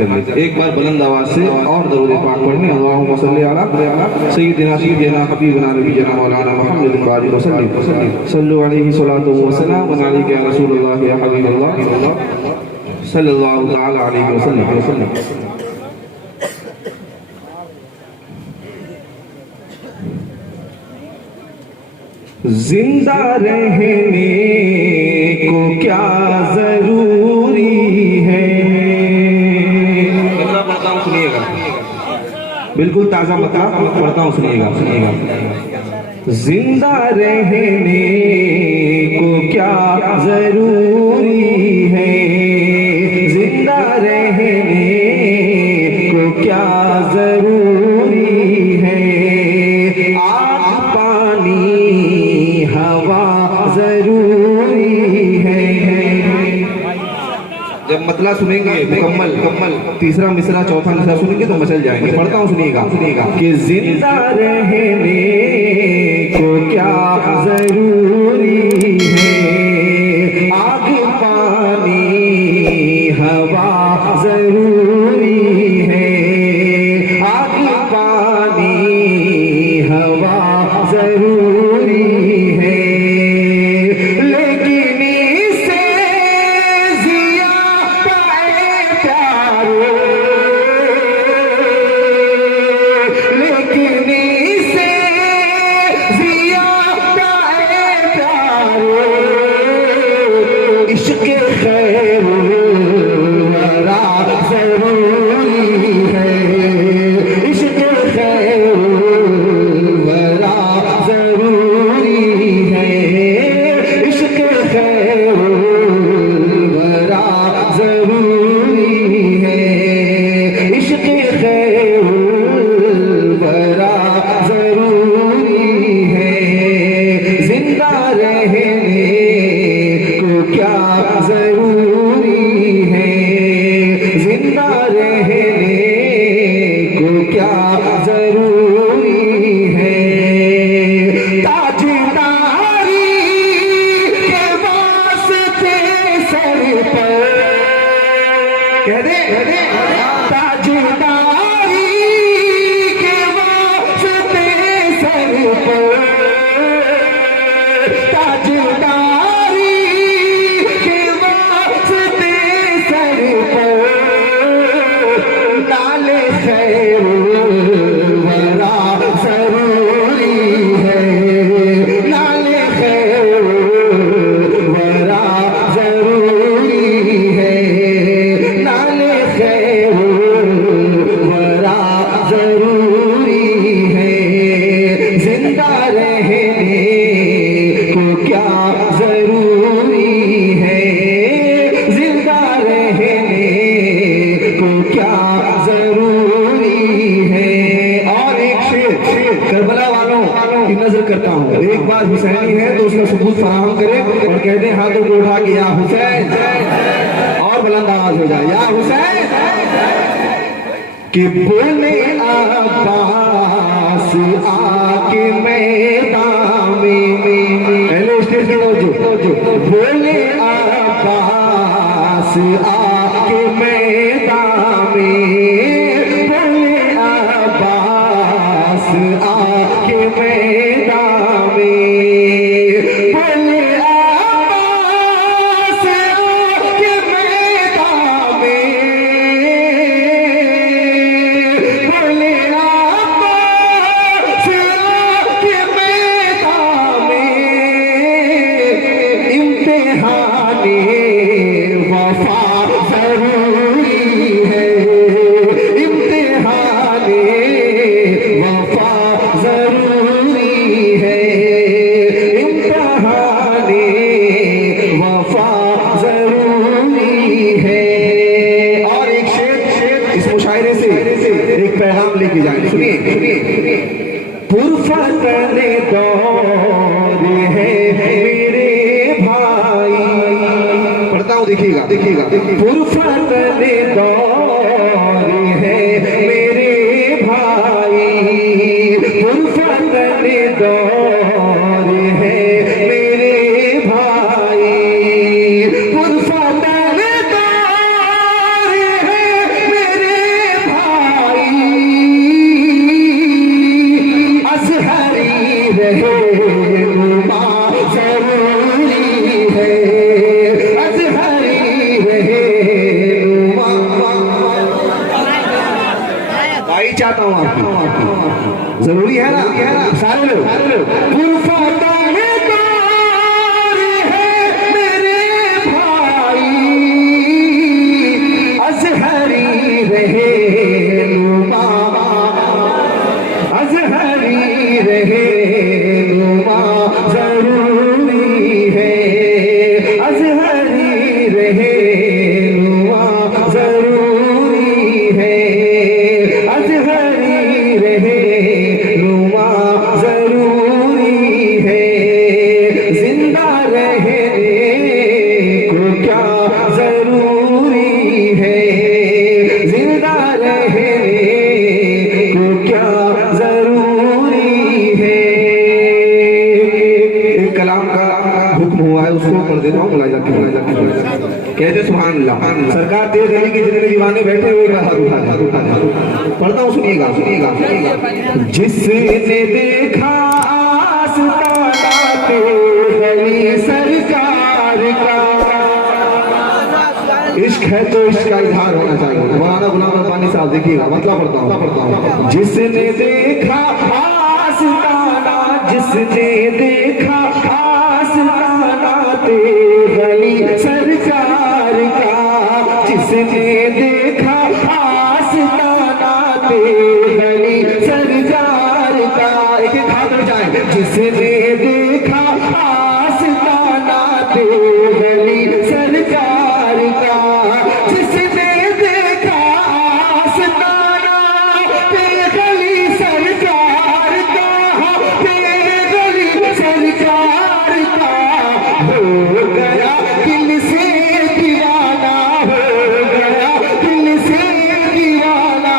कर लेते। एक बार बुलंद आवाज से और दरूद पाक पढ़ने, अल्लाहुम्मा सल्ली अला सय्यिदिना सय्यिदिना हबीबना नबीना मौलाना मुहम्मदिन बारिक वसल्लम सल्लु अलैहि सलातु व सलाम व अलैका या रसूलल्लाह या हबीबल्लाह सल्लल्लाहु तआला अलैहि वसल्लम। जिंदा रहने को क्या जरूरी है, मतलब पढ़ता हूँ सुनिएगा, बिल्कुल ताजा मतलब पढ़ता हूँ सुनिएगा। जिंदा रहने को क्या जरूरी है, जिंदा रहने को क्या जरूरी है, आग पानी हवा जरूरी है। जब मतला सुनेंगे मुकम्मल तीसरा मिसरा चौथा मिसरा सुनेंगे तो मचल जाएंगे। पढ़ता हूँ सुनिएगा कि जिंदा रहने को क्या जरूरी है, आग पानी हवा जरूरी है, आग पानी हवा जरूरी है, लेकिन इससे जिया पाए प्यारो, लेकिन इससे जिया पाए प्यारो, इश्क खैर वरा जरूरी है, इश्क खैर वरा जरूरी है, इश्क खैर वरा जरूरी है, इश्क खैर वरा जरूरी है, जिंदा रहने को क्या जरूरी है, जिंदा रहने को क्या जरूरी है, ताजदारी के वास्ते सर पर कह दे ताजदारी के वास्ते सर पर, ताजदारी के वास्ते सर पर, नाले खैर वरा जरूरी है, नाले खैर वरा जरूरी है, नाले खैर वरा जरूरी है, जिंदा रहने को क्या जरूरी है, जिंदा रहने को क्या जरूरी है। और एक शेर करबला वालों की नजर करता हूँ, एक बार हुसैनी है तो उसका सबूत फराहम करे और कह दे हाथों को उठा के या हुसैन, और बुलंद आवाज हो जाए या हुसैन, कि बोले अब्बास आके मैदान में, पहले स्टेज पे जो बोले अब्बास आके मैदान में, बोले अब्बास आके मैदान में, बोले अब्बास आके मैदान में, बोले अब्बास आके मैदान में, इम्तिहाने वफा जरूरी है, इम्तिहाने वफा जरूरी है, इम्तिहाने वफा जरूरी है। और एक शेर इस मुशायरे से एक पैगाम लेके जाए, सुनिए पुरफतने दौर है मेरे भाई, पढ़ता हूँ देखिएगा पुरफतने दौर है मेरे भाई, पुरफतने दौर है मेरे भाई, पुरफतने दौर है मेरे चाहता हूँ आपकी, जरूरी है ना सारे लोग। कहते सुभान अल्लाह। सरकार तेज गली के जितने दीवाने बैठे हुए पढ़ता हूँ, सुनिएगा सुनिएगा। जिसने देखा आस्ताना गली सरकार का, इश्क है तो इश्क का इजहार होना चाहिए। मौलाना गुलाम रब्बानी साहब देखिएगा, मतलब पढ़ता हूँ। जिसने देखा आस्ताना, जिसने देखा आस्ताना गली सरकार का, जिसने देखा आस्ताना गली सरकार का, एक एक हाथ उठ जाए। जिसने देखा आस्ताना गली सरकार का, जिसने देखा आस्ताना गली सरकार का, गली सरकार का, हो गया दिल से दीवाना, हो गया दिल से दीवाना,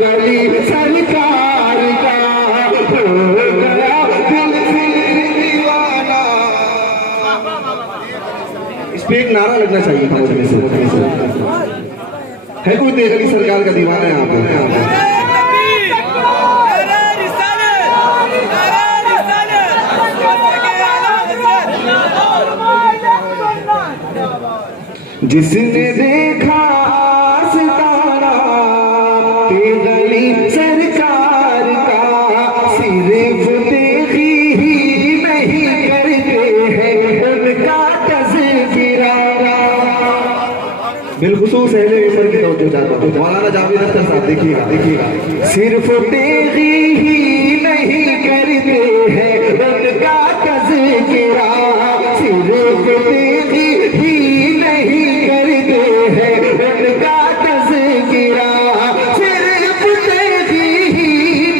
गली सरकार का, हो गया दिल से दीवाना। इस पे एक नारा लगना चाहिए था मुझे से। है कोई गली सरकार का दीवाना है यहाँ पे? जिसने देखा आस्ताना गली सरकार का, सिर्फ देखी ही नहीं करते हैं उनका तज़किरा। बिलखुसूस अहले मिंबर की तवज्जो चाहता हूं, मौलाना जावेद अख्तर साहब देखिएगा। सिर्फ देखी ही नहीं करते हैं उनका तज़किरा, सिर्फ देखी ही नहीं करते हैं उनका तज़किरा, सिर्फ देखी ही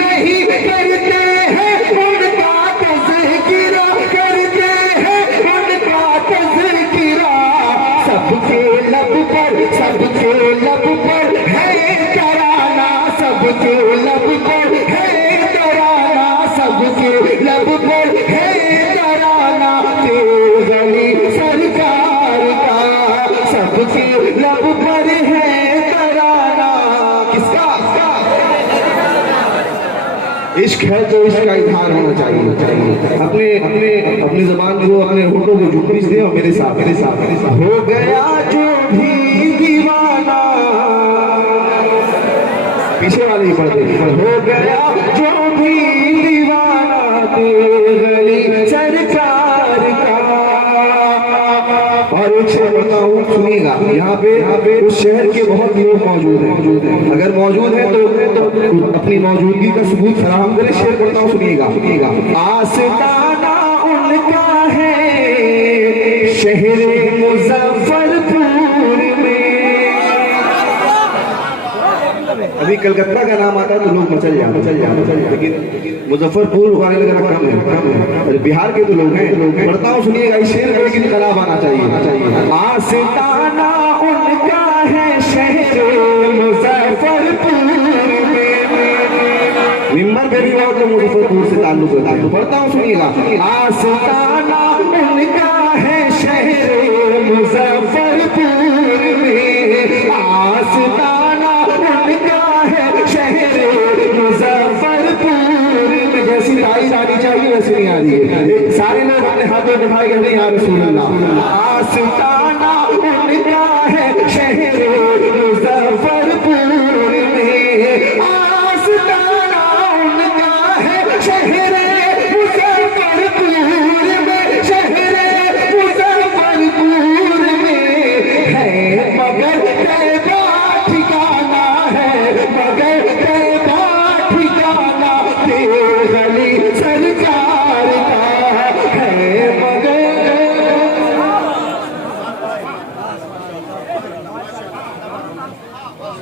नहीं करते हैं उनका तज़किरा, करते हैं उनका तज़किरा। सबके लब पर है तराना, सबके लब पर है तराना, सबके लब पर है तराना गली सरकार का, सबके लब पर है तराना। किसका? इश्क है तो इसका इजहार होना चाहिए। अपने अपने अपनी जबान को, अपने होठों को झुकरीच दे और मेरे साथ हो गया जो भी दीवाना, पीछे वाले ही पढ़ते, हो गया जो भी दीवाना गली सरकार का। और एक शेर पढ़ता हूँ, सुनिएगा। यहाँ पे उस शहर के बहुत लोग मौजूद हैं, अगर मौजूद है तो अपनी मौजूदगी का सबूत फराहम करें। शेर पढ़ता हूँ, सुनिएगा। आस्ताना उनका है शहर मुजफ्फरपुर में। अभी कलकत्ता का नाम आता है तो लोग मचल जाते, लेकिन मुजफ्फरपुर वाले जरा कम है। बिहार के तो लोग हैं। पढ़ता हूँ, सुनिएगा। इस शेर में लेकिन कलाब आना चाहिए। आस्ताना उनका है शहर मुजफ्फरपुर में। मिंबर पे भी बहुत लोग मुजफ्फरपुर से ताल्लुक रखते हैं। पढ़ता हूँ, सुनिएगा। आस्ताना उनका है शहर मुजफ्फरपुर में, आस्ताना उनका है शहर मुजफ्फरपुर में। जैसी तारीफ आनी चाहिए वैसे नहीं आ रही है। सारे लोग अपने हाथों में उठाए कहते हैं या रसूल अल्लाह। आस्ताना उनका है शहर मुजफ्फरपुर में,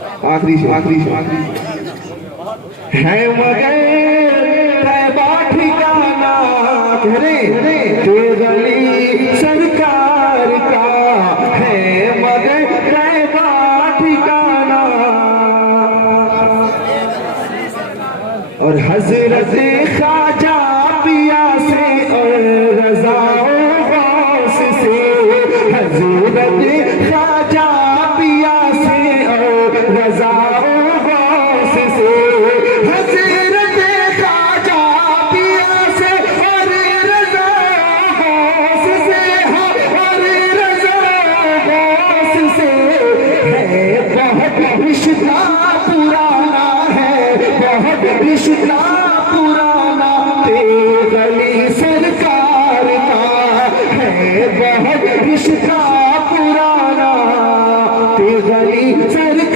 आखिरी है मगर तैबा ठिकाना के गली सरकार का है मगर तैबा ठिकाना। और हजरत ख्वाजा पिया से और रज़ा गौस से, हजरत ख्वाजा पिया से और रज़ा गौस से, हजरत ख्वाजा पिया से और रज़ा गौस से, और रज़ा गौस से है बहुत रिश्ता पुराना, है बहुत रिश्ता पुराना गली सरकार का, है बहुत रिश्ता पुराना गली सरकार